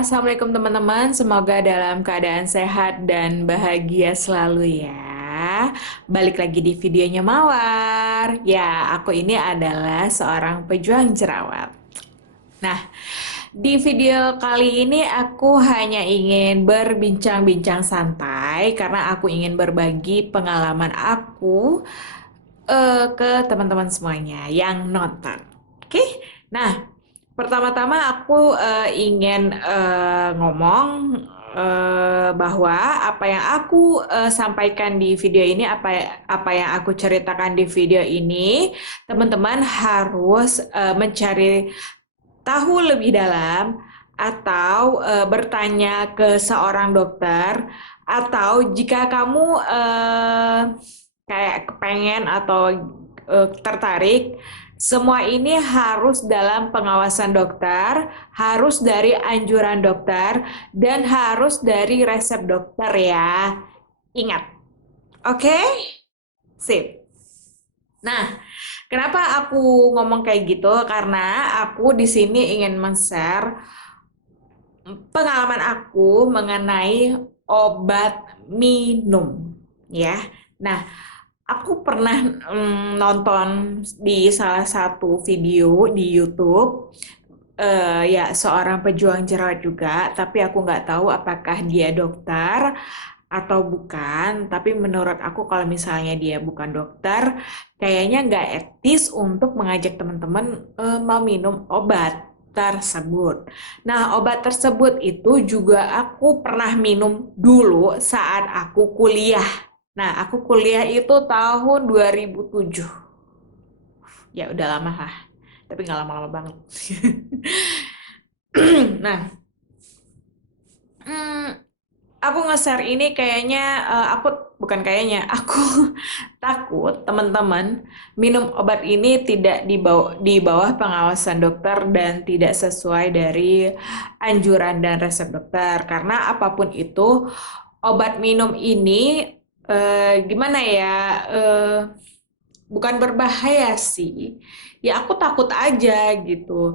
Assalamualaikum teman-teman. Semoga dalam keadaan sehat dan bahagia selalu ya. Balik lagi di videonya Mawar. Ya, aku ini adalah seorang pejuang jerawat. Nah, di video kali ini aku hanya ingin berbincang-bincang santai karena aku ingin berbagi pengalaman aku ke teman-teman semuanya yang nonton. Oke? Nah, pertama-tama aku ingin ngomong bahwa apa yang aku sampaikan di video ini, apa yang aku ceritakan di video ini, teman-teman harus mencari tahu lebih dalam atau bertanya ke seorang dokter atau jika kamu kayak kepengen atau tertarik, semua ini harus dalam pengawasan dokter, harus dari anjuran dokter, dan harus dari resep dokter ya. Ingat, oke? Sip. Nah, kenapa aku ngomong kayak gitu? Karena aku di sini ingin men-share pengalaman aku mengenai obat minum, ya. Nah, aku pernah nonton di salah satu video di YouTube, ya seorang pejuang jerawat juga, tapi aku nggak tahu apakah dia dokter atau bukan. Tapi menurut aku kalau misalnya dia bukan dokter, kayaknya nggak etis untuk mengajak teman-teman mau minum obat tersebut. Nah, obat tersebut itu juga aku pernah minum dulu saat aku kuliah. Nah, aku kuliah itu tahun 2007. Ya, udah lama lah. Tapi nggak lama-lama banget. Nah, hmm, aku nge-share ini kayaknya, aku takut teman-teman minum obat ini tidak di bawah pengawasan dokter dan tidak sesuai dari anjuran dan resep dokter. Karena apapun itu, obat minum ini gimana ya, bukan berbahaya sih. Ya aku takut aja gitu.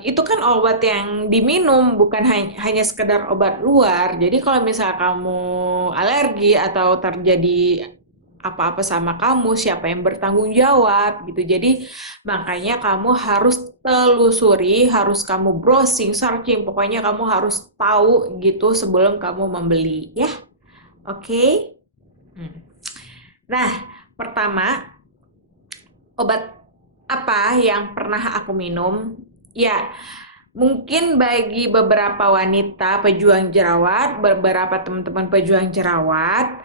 Itu kan obat yang diminum, bukan hanya sekedar obat luar. Jadi kalau misal kamu alergi atau terjadi apa-apa sama kamu, siapa yang bertanggung jawab gitu. Jadi makanya kamu harus telusuri, harus kamu browsing, searching, pokoknya kamu harus tahu gitu sebelum kamu membeli, ya. Oke? Hmm. Nah, pertama, obat apa yang pernah aku minum? Ya, mungkin bagi beberapa wanita pejuang jerawat, beberapa teman-teman pejuang jerawat,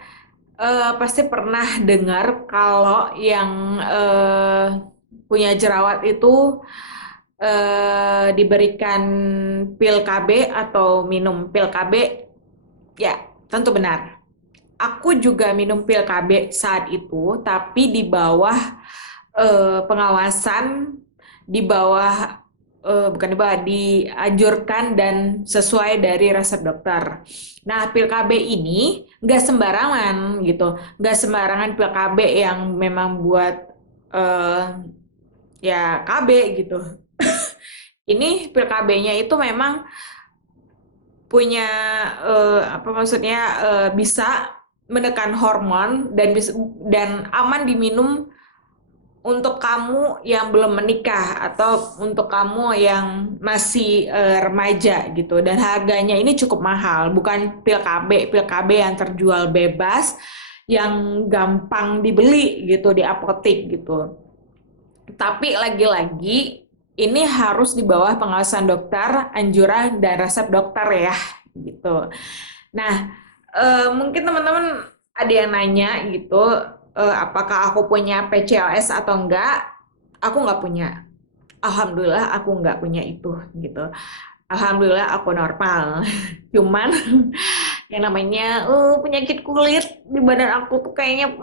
pasti pernah dengar kalau yang punya jerawat itu diberikan pil KB atau minum pil KB. Ya, tentu benar. Aku juga minum pil KB saat itu, tapi di bawah pengawasan, di bawah bukan di bawah, dianjurkan dan sesuai dari resep dokter. Nah, pil KB ini nggak sembarangan gitu, nggak sembarangan pil KB yang memang buat eh, ya KB gitu. Ini pil KB-nya itu memang punya apa maksudnya, bisa menekan hormon dan aman diminum untuk kamu yang belum menikah atau untuk kamu yang masih remaja gitu, dan harganya ini cukup mahal, bukan pil KB yang terjual bebas yang gampang dibeli gitu di apotek gitu. Tapi lagi-lagi ini harus di bawah pengawasan dokter, anjuran dan resep dokter ya gitu. Nah, mungkin teman-teman ada yang nanya gitu, apakah aku punya PCOS atau enggak? Aku nggak punya. Alhamdulillah aku nggak punya itu gitu. Alhamdulillah aku normal. Cuman yang namanya penyakit kulit di badan aku tuh kayaknya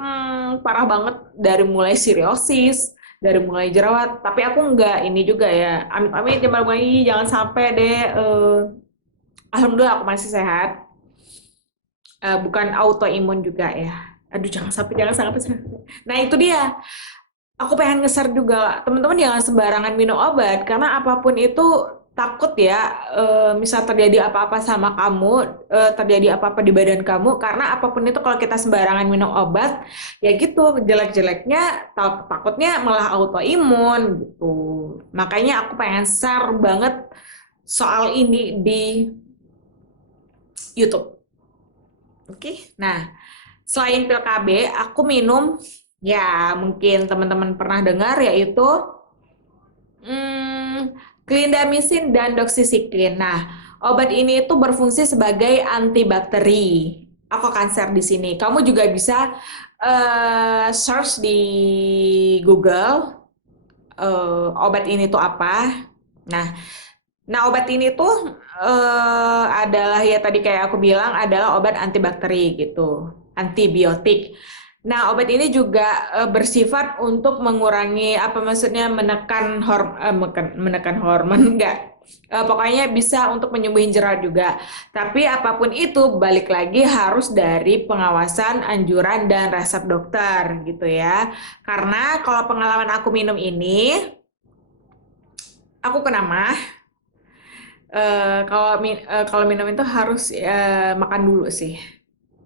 parah banget, dari mulai psoriasis, dari mulai jerawat. Tapi aku nggak ini juga ya. Amit-amit jangan sampai deh. Alhamdulillah aku masih sehat. Bukan autoimun juga ya. Aduh, jangan sampai. Nah, itu dia. Aku pengen nge-share juga, teman-teman jangan sembarangan minum obat karena apapun itu takut ya, misal terjadi apa-apa sama kamu, terjadi apa-apa di badan kamu, karena apapun itu kalau kita sembarangan minum obat, ya gitu, jelek-jeleknya takutnya malah autoimun gitu. Makanya aku pengen share banget soal ini di YouTube. Oke, nah selain pil KB, aku minum ya mungkin teman-teman pernah dengar yaitu clindamycin dan doxycycline. Nah, obat ini itu berfungsi sebagai antibakteri. Aku akan share di sini. Kamu juga bisa search di Google obat ini tuh apa. Nah, obat ini tuh adalah ya tadi kayak aku bilang adalah obat antibakteri gitu, antibiotik. Nah, obat ini juga bersifat untuk mengurangi apa maksudnya menekan hormon enggak. Pokoknya bisa untuk menyembuhin jerawat juga. Tapi apapun itu balik lagi harus dari pengawasan, anjuran dan resep dokter gitu ya. Karena kalau pengalaman aku minum ini, aku kena mah. Kalau minum itu harus makan dulu sih.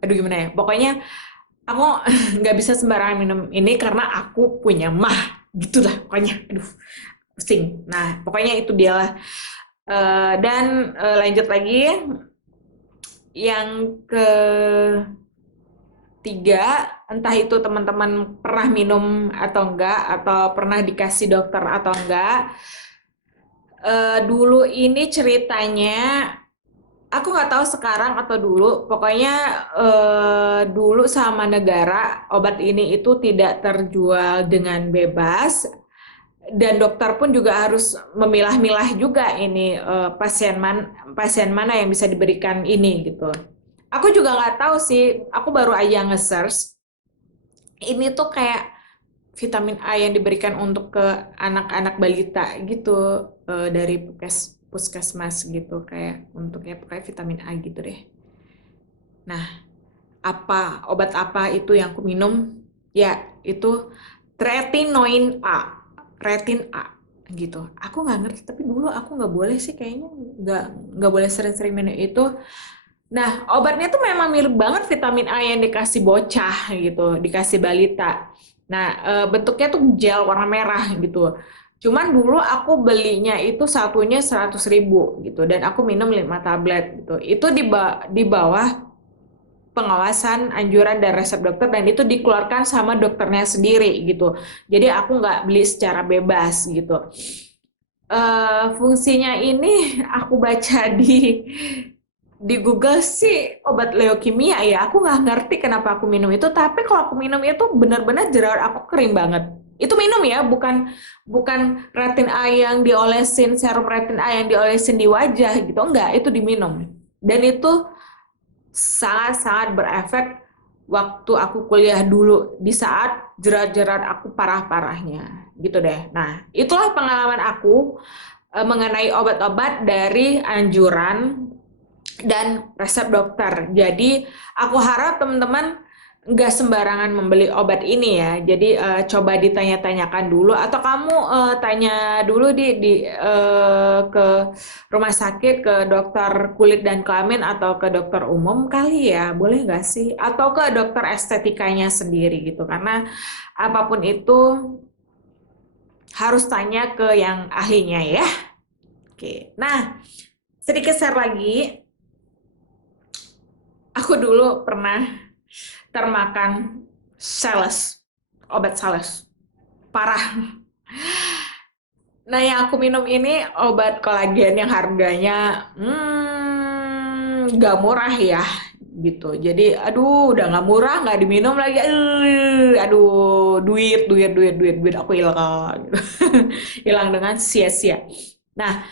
Aduh gimana ya? Pokoknya aku nggak bisa sembarangan minum ini karena aku punya mah. Gitu lah pokoknya. Aduh pusing. Nah pokoknya itu dia lah. Dan lanjut lagi yang ketiga, entah itu teman-teman pernah minum atau enggak, atau pernah dikasih dokter atau enggak. Dulu ini ceritanya, aku nggak tahu sekarang atau dulu, pokoknya dulu sama negara obat ini itu tidak terjual dengan bebas dan dokter pun juga harus memilah-milah juga ini pasien mana yang bisa diberikan ini gitu. Aku juga nggak tahu sih, aku baru aja nge-search ini tuh kayak vitamin A yang diberikan untuk ke anak-anak balita gitu dari puskesmas gitu kayak untuk ya pokoknya vitamin A gitu deh. Nah, obat apa itu yang aku minum? Ya, itu tretinoin A, retin A gitu. Aku nggak ngerti, tapi dulu aku nggak boleh sih kayaknya nggak boleh sering-sering minum itu. Nah, obatnya tuh memang mirip banget vitamin A yang dikasih bocah gitu, dikasih balita. Nah, bentuknya tuh gel warna merah gitu. Cuman dulu aku belinya itu satunya 100.000 gitu, dan aku minum 5 tablet gitu. Itu di bawah pengawasan, anjuran, dan resep dokter, dan itu dikeluarkan sama dokternya sendiri gitu. Jadi aku nggak beli secara bebas gitu. Fungsinya ini aku baca di Google sih obat leukemia ya. Aku nggak ngerti kenapa aku minum itu, tapi kalau aku minum itu benar-benar jerawat aku kering banget. Itu minum ya, bukan bukan retin A yang diolesin, serum retin A yang diolesin di wajah gitu. Enggak, itu diminum. Dan itu sangat-sangat berefek waktu aku kuliah dulu di saat jerawat-jerawat aku parah-parahnya gitu deh. Nah, itulah pengalaman aku mengenai obat-obat dari anjuran dan resep dokter. Jadi aku harap teman-teman nggak sembarangan membeli obat ini ya. Jadi coba ditanya-tanyakan dulu atau kamu tanya dulu ke rumah sakit, ke dokter kulit dan kelamin atau ke dokter umum kali ya. Boleh nggak sih? Atau ke dokter estetikanya sendiri gitu. Karena apapun itu harus tanya ke yang ahlinya ya. Oke. Nah, sedikit share lagi. Aku dulu pernah termakan sales, obat sales. Parah. Nah, yang aku minum ini obat kolagen yang harganya nggak murah ya gitu. Jadi, aduh, udah nggak murah, nggak diminum lagi. Aduh, duit aku hilang, gitu. Hilang dengan sia-sia. Nah,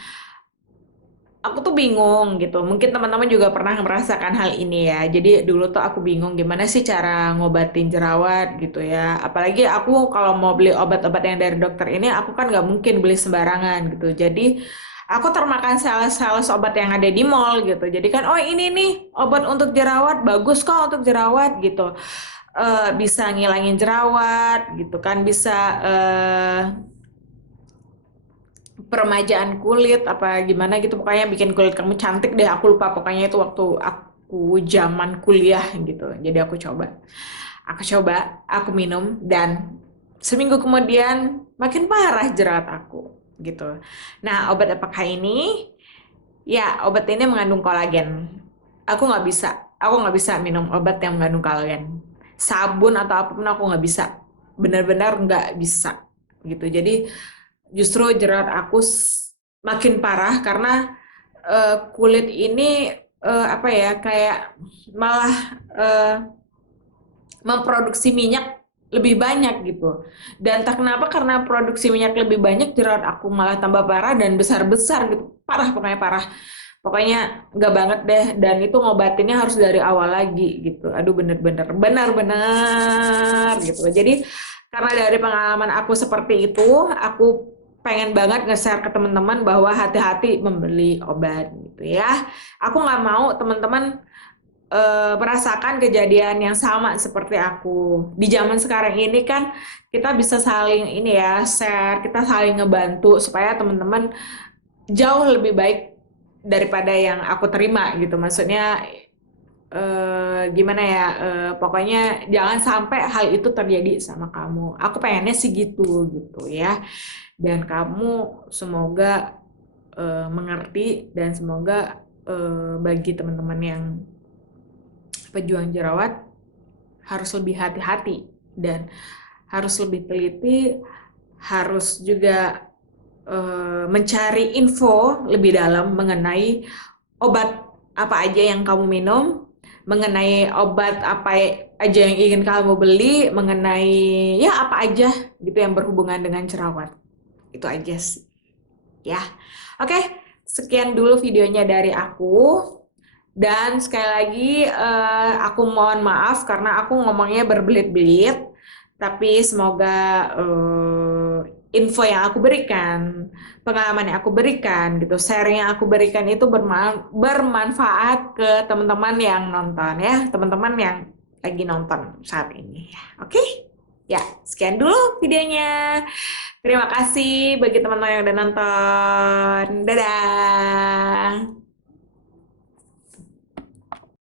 aku tuh bingung gitu. Mungkin teman-teman juga pernah merasakan hal ini ya. Jadi dulu tuh aku bingung gimana sih cara ngobatin jerawat gitu ya. Apalagi aku kalau mau beli obat-obat yang dari dokter ini, aku kan nggak mungkin beli sembarangan gitu. Jadi aku termakan sales-sales obat yang ada di mall gitu. Jadi kan, oh ini nih obat untuk jerawat, bagus kok untuk jerawat gitu. Bisa ngilangin jerawat gitu kan, bisa peremajaan kulit apa gimana gitu, pokoknya bikin kulit kamu cantik deh. Aku lupa pokoknya itu waktu aku zaman kuliah gitu. Jadi aku minum dan seminggu kemudian makin parah jerawat aku gitu. Nah, obat apakah ini? Ya, obat ini mengandung kolagen. Aku nggak bisa minum obat yang mengandung kolagen. Sabun atau apapun aku nggak bisa. Benar-benar nggak bisa gitu. Jadi justru jerawat aku makin parah karena kulit ini apa ya, kayak malah eh, memproduksi minyak lebih banyak gitu. Dan tak kenapa, karena produksi minyak lebih banyak jerawat aku malah tambah parah dan besar-besar gitu. Parah, pokoknya parah. Pokoknya nggak banget deh, dan itu ngobatinnya harus dari awal lagi gitu. Aduh, bener-bener gitu. Jadi karena dari pengalaman aku seperti itu, aku pengen banget nge-share ke teman-teman bahwa hati-hati membeli obat gitu ya. Aku nggak mau teman-teman merasakan kejadian yang sama seperti aku. Di zaman sekarang ini kan kita bisa saling ini ya, share, kita saling ngebantu supaya teman-teman jauh lebih baik daripada yang aku terima gitu. Maksudnya gimana ya? Pokoknya jangan sampai hal itu terjadi sama kamu. Aku pengennya sih gitu gitu ya. Dan kamu semoga mengerti, dan semoga bagi teman-teman yang pejuang jerawat harus lebih hati-hati dan harus lebih teliti, harus juga mencari info lebih dalam mengenai obat apa aja yang kamu minum, mengenai obat apa aja yang ingin kamu beli, mengenai ya apa aja gitu yang berhubungan dengan jerawat. Itu aja sih. Ya. Oke, sekian dulu videonya dari aku. Dan sekali lagi aku mohon maaf karena aku ngomongnya berbelit-belit, tapi semoga info yang aku berikan, pengalaman yang aku berikan gitu, sharing yang aku berikan itu bermanfaat ke teman-teman yang nonton ya, teman-teman yang lagi nonton saat ini. Oke? Ya, sekian dulu videonya. Terima kasih bagi teman-teman yang udah nonton. Dadah.